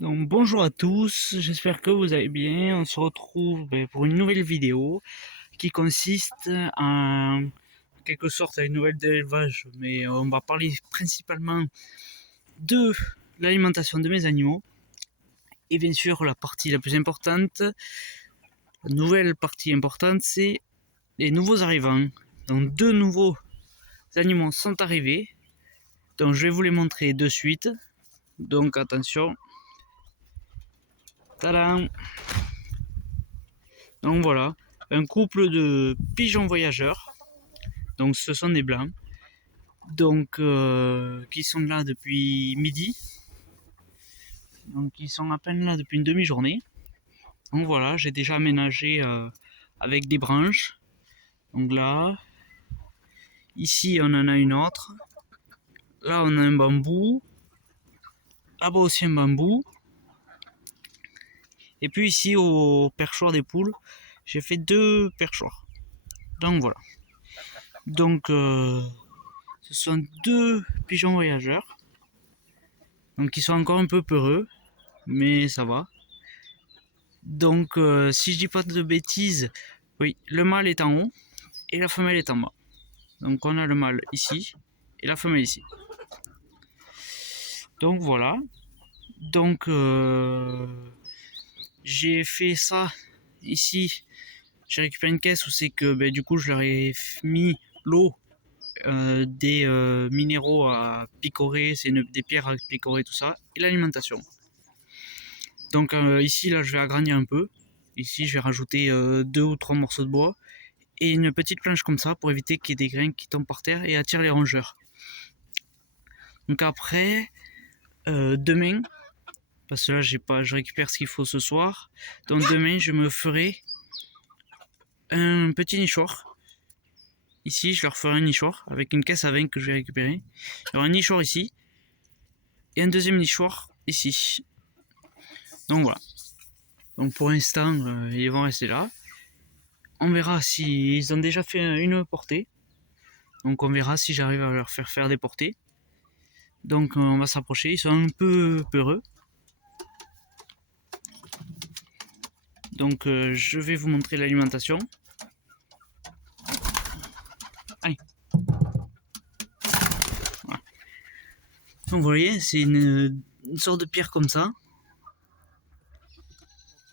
Donc bonjour à tous, j'espère que vous allez bien. On se retrouve pour une nouvelle vidéo qui consiste en quelque sorte à une nouvelle d'élevage, mais on va parler principalement de l'alimentation de mes animaux. Et bien sûr, la partie la plus importante, la nouvelle partie importante, c'est les nouveaux arrivants. Donc deux nouveaux animaux sont arrivés, donc je vais vous les montrer de suite. Donc attention, tadam. Donc voilà, un couple de pigeons voyageurs. Donc ce sont des blancs. Donc qui sont là depuis midi. Donc ils sont à peine là depuis une demi-journée. Donc voilà, j'ai déjà aménagé avec des branches. Donc là, ici on en a une autre. Là on a un bambou. Là-bas aussi un bambou. Et puis ici au perchoir des poules, j'ai fait deux perchoirs. Donc voilà. Donc ce sont deux pigeons voyageurs. Donc ils sont encore un peu peureux, mais ça va. Donc si je dis pas de bêtises, oui, le mâle est en haut et la femelle est en bas. Donc on a le mâle ici et la femelle ici. Donc voilà. Donc j'ai fait ça ici. J'ai récupéré une caisse où c'est que du coup je leur ai mis l'eau, des minéraux à picorer, c'est des pierres à picorer, tout ça, et l'alimentation. Donc ici là je vais agrandir un peu. Ici je vais rajouter 2 ou 3 morceaux de bois et une petite planche comme ça pour éviter qu'il y ait des grains qui tombent par terre et attirent les rongeurs. Donc après, demain, parce que là je récupère ce qu'il faut ce soir, donc demain je me ferai un petit nichoir. Ici je leur ferai un nichoir avec une caisse à vin que je vais récupérer. Il y aura un nichoir ici et un deuxième nichoir ici. Donc voilà. Donc pour l'instant ils vont rester là. On verra s'ils ont déjà fait une portée. Donc on verra si j'arrive à leur faire des portées. Donc on va s'approcher, ils sont un peu peureux. Donc je vais vous montrer l'alimentation. Allez. Voilà. Donc vous voyez, c'est une sorte de pierre comme ça.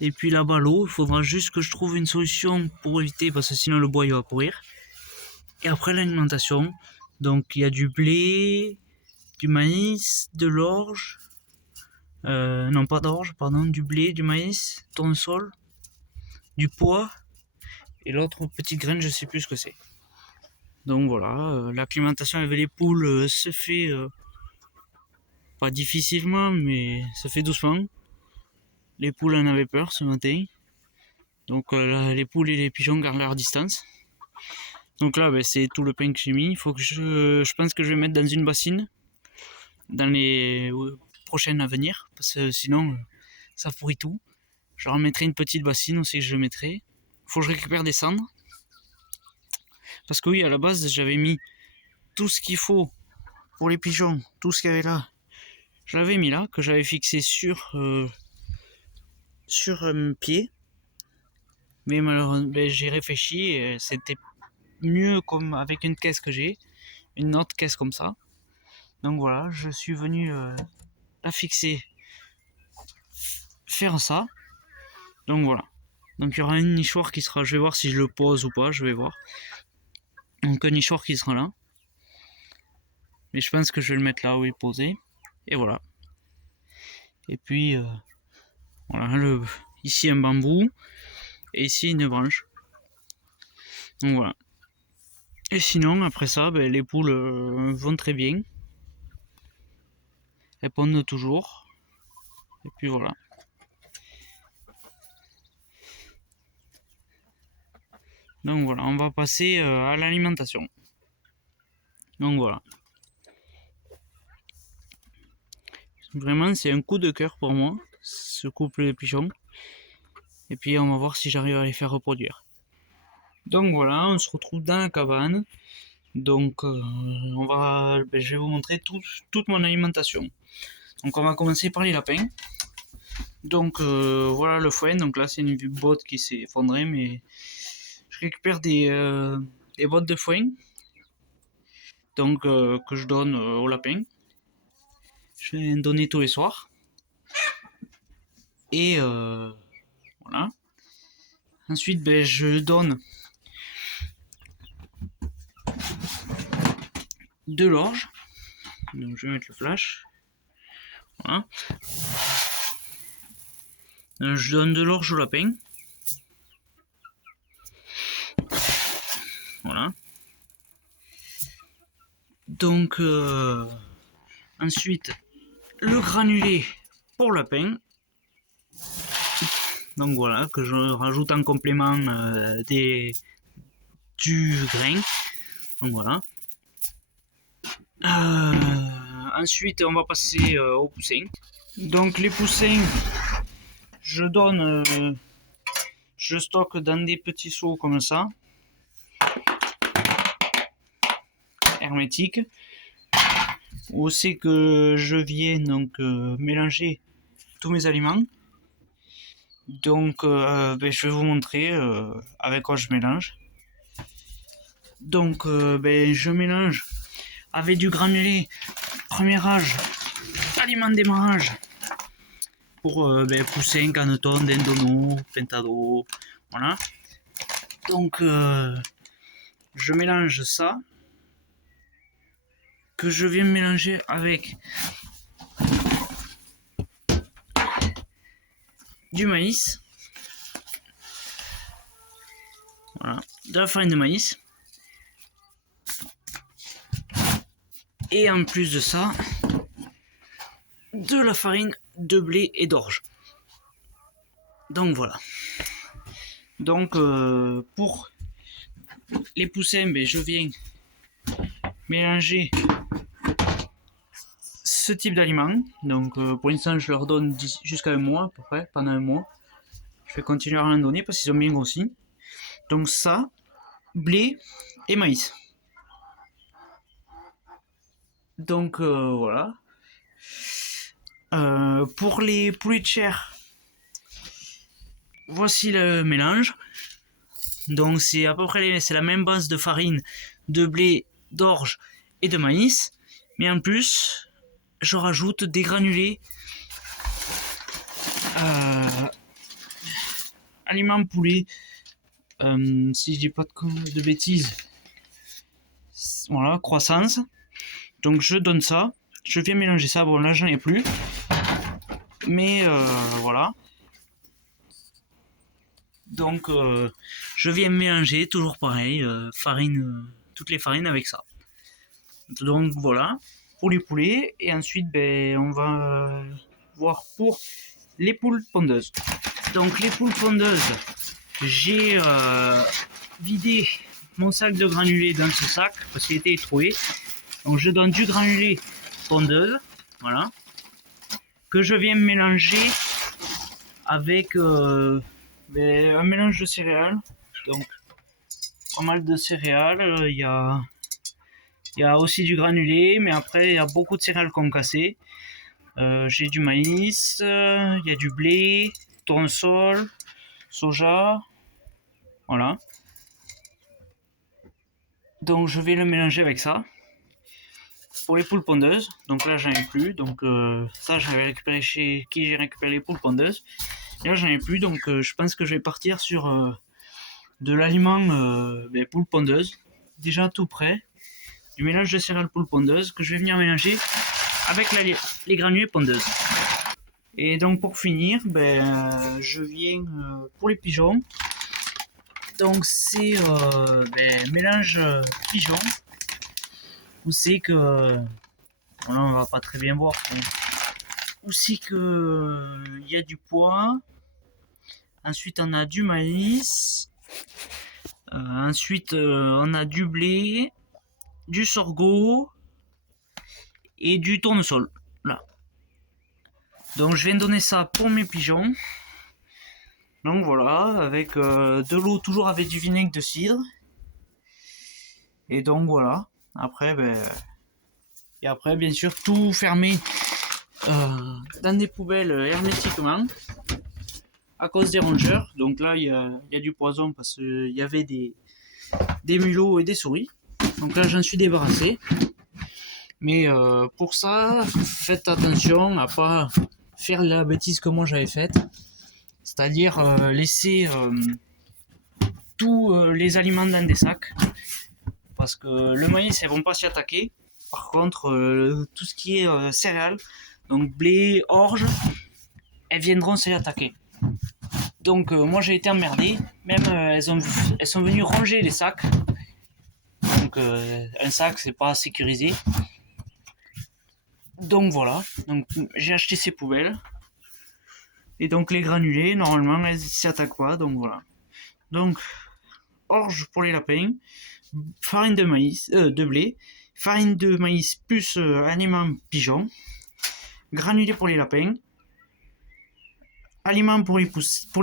Et puis là-bas l'eau, il faudra juste que je trouve une solution pour éviter, parce que sinon le bois il va pourrir. Et après l'alimentation, donc il y a du blé, du maïs, de l'orge, non pas d'orge, pardon, du blé, du maïs, tournesol, du pois, et l'autre petite graine, je sais plus ce que c'est. Donc voilà, l'acclimatation avec les poules se fait pas difficilement, mais ça fait doucement. Les poules en avaient peur ce matin. Donc les poules et les pigeons gardent leur distance. Donc là, c'est tout le pain que j'ai mis. Il faut que je pense que je vais mettre dans une bassine dans les prochaines à venir, parce que sinon ça pourrit tout. Je remettrai une petite bassine aussi que je mettrai. Faut que je récupère des cendres. Parce que oui, à la base, j'avais mis tout ce qu'il faut pour les pigeons, tout ce qu'il y avait là. Je l'avais mis là, que j'avais fixé sur un pied. Mais malheureusement, j'ai réfléchi et c'était mieux comme avec une caisse que j'ai, une autre caisse comme ça. Donc voilà, je suis venu la fixer, faire ça. Donc voilà. Donc il y aura un nichoir qui sera, je vais voir si je le pose ou pas, je vais voir. Donc un nichoir qui sera là. Mais je pense que je vais le mettre là où il est posé. Et voilà. Et puis voilà, ici un bambou et ici une branche. Donc voilà. Et sinon, après ça, les poules vont très bien. Elles pondent toujours. Et puis voilà. Donc voilà, on va passer à l'alimentation. Donc voilà. Vraiment, c'est un coup de cœur pour moi, ce couple de pigeons. Et puis on va voir si j'arrive à les faire reproduire. Donc voilà, on se retrouve dans la cabane. Donc je vais vous montrer toute mon alimentation. Donc on va commencer par les lapins. Donc voilà le foin. Donc là c'est une botte qui s'est effondrée, mais je récupère des bottes de foin, donc que je donne au lapin. Je vais en donner tous les soirs. Et voilà. Ensuite, ben, je donne de l'orge. Donc je vais mettre le flash. Voilà. Je donne de l'orge au lapin. Voilà. Donc ensuite, le granulé pour lapin. Donc voilà, que je rajoute en complément du grain. Donc voilà. Ensuite, on va passer aux poussins. Donc les poussins, je donne, je stocke dans des petits seaux comme ça, hermétiques, où c'est que je viens donc mélanger tous mes aliments. Donc ben, je vais vous montrer avec quoi je mélange. Donc ben, je mélange avec du granulé premier âge, aliment de démarrage pour ben, poussin, caneton, dendono, pentado, voilà. Donc je mélange ça, que je viens mélanger avec du maïs, voilà, de la farine de maïs, et en plus de ça, de la farine de blé et d'orge. Donc voilà. Donc pour les poussins, ben, je viens mélanger ce type d'aliments. Donc pour l'instant je leur donne jusqu'à un mois à peu près, pendant un mois. Je vais continuer à en donner parce qu'ils sont bien grossis. Donc ça, blé et maïs. Donc voilà. Pour les poulets de chair, voici le mélange. Donc c'est à peu près c'est la même base de farine, de blé, d'orge et de maïs. Mais en plus, je rajoute des granulés aliments poulet. Si je dis pas de bêtises, voilà, croissance. Donc je donne ça. Je viens mélanger ça. Bon là j'en ai plus. Mais voilà. Donc je viens mélanger, toujours pareil, farine, toutes les farines avec ça. Donc voilà, pour les poulets. Et ensuite, ben, on va voir pour les poules pondeuses. Donc les poules pondeuses, j'ai vidé mon sac de granulés dans ce sac parce qu'il était troué. Donc je donne du granulé pondeuse, voilà, que je viens mélanger avec un mélange de céréales. Donc pas mal de céréales, il y a aussi du granulé, mais après il y a beaucoup de céréales concassées. J'ai du maïs, il y a du blé, tournesol, soja, voilà. Donc je vais le mélanger avec ça. Pour les poules pondeuses, donc là j'en ai plus, donc ça j'avais récupéré chez qui j'ai récupéré les poules pondeuses. Et là j'en ai plus, donc je pense que je vais partir sur de l'aliment poules pondeuses, déjà tout prêt. Du mélange de céréales poules pondeuses que je vais venir mélanger avec les granulés pondeuses. Et donc pour finir, je viens pour les pigeons. Donc c'est mélange pigeon. Où c'est que voilà, on va pas très bien voir. Où c'est que il y a du pois. Ensuite on a du maïs. Ensuite on a du blé, du sorgho et du tournesol. Là. Donc je viens donner ça pour mes pigeons. Donc voilà, avec de l'eau, toujours avec du vinaigre de cidre. Et donc voilà. Après, et après bien sûr tout fermé dans des poubelles hermétiquement. à cause des rongeurs. Donc là, il y a du poison parce qu'il y avait des mulots et des souris. Donc là, j'en suis débarrassé. Mais pour ça, faites attention à pas faire la bêtise que moi j'avais faite. C'est-à-dire laisser tous les aliments dans des sacs. Parce que le maïs, elles vont pas s'y attaquer. Par contre, tout ce qui est céréales, donc blé, orge, elles viendront s'y attaquer. Donc moi j'ai été emmerdé. Même elles sont venues ranger les sacs. Donc un sac c'est pas sécurisé. Donc voilà. Donc j'ai acheté ces poubelles. Et donc les granulés, normalement elles s'y attaquent pas. Donc voilà. Donc orge pour les lapins, farine de maïs, de blé, farine de maïs plus aliments pigeons, granulés pour les lapins, aliments pour les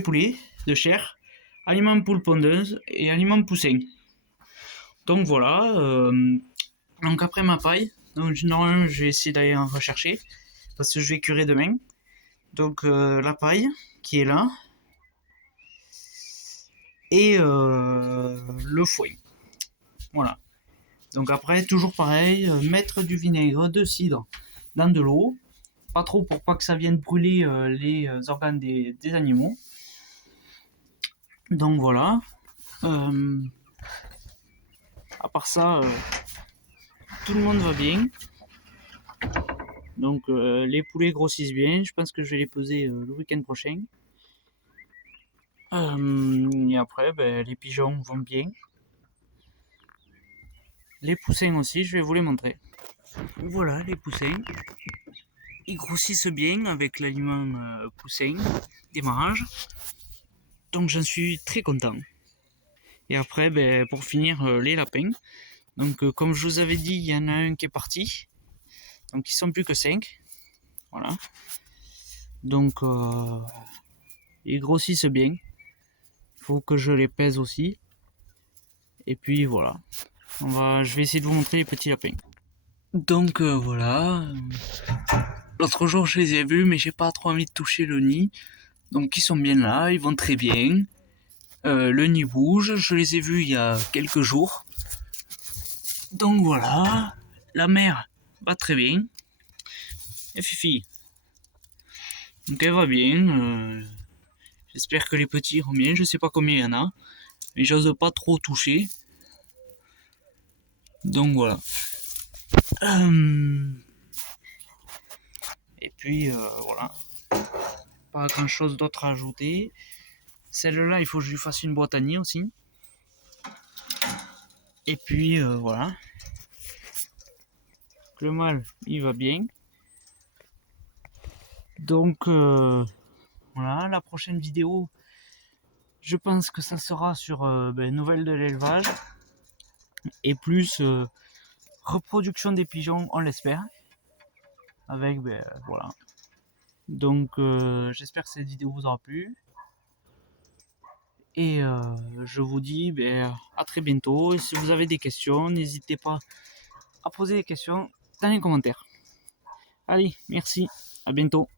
poulets de chair, aliments poules pondeuses et aliments poussins. Donc voilà. Donc après ma paille, donc normalement je vais essayer d'aller en rechercher parce que je vais curer demain. Donc la paille qui est là et le foin. Voilà. Donc après toujours pareil, mettre du vinaigre de cidre dans de l'eau, pas trop pour pas que ça vienne brûler les organes des animaux. Donc voilà. À part ça, tout le monde va bien. Donc les poulets grossissent bien. Je pense que je vais les peser le week-end prochain. Et après, les pigeons vont bien. Les poussins aussi, je vais vous les montrer. Voilà les poussins. Ils grossissent bien avec l'aliment poussin, démarrage. Donc j'en suis très content. Et après, pour finir, les lapins. Donc comme je vous avais dit, il y en a un qui est parti. Donc ils sont plus que 5. Voilà. Donc ils grossissent bien. Il faut que je les pèse aussi. Et puis voilà. Je vais essayer de vous montrer les petits lapins. Donc voilà. L'autre jour je les ai vus mais j'ai pas trop envie de toucher le nid. Donc ils sont bien là, ils vont très bien. Le nid bouge, je les ai vus il y a quelques jours. Donc voilà. La mère va très bien. Et Fifi. Donc elle va bien. J'espère que les petits iront bien. Je sais pas combien il y en a. Mais j'ose pas trop toucher. Donc voilà. Et puis voilà. Pas grand chose d'autre à ajouter. Celle-là, il faut que je lui fasse une boîte à nid aussi. Et puis voilà. Le mâle, il va bien. Donc voilà, la prochaine vidéo, je pense que ça sera sur nouvelles de l'élevage. Et plus reproduction des pigeons, on l'espère. Avec, voilà. Donc j'espère que cette vidéo vous aura plu. Et je vous dis à très bientôt. Et si vous avez des questions, n'hésitez pas à poser des questions dans les commentaires. Allez, merci, à bientôt.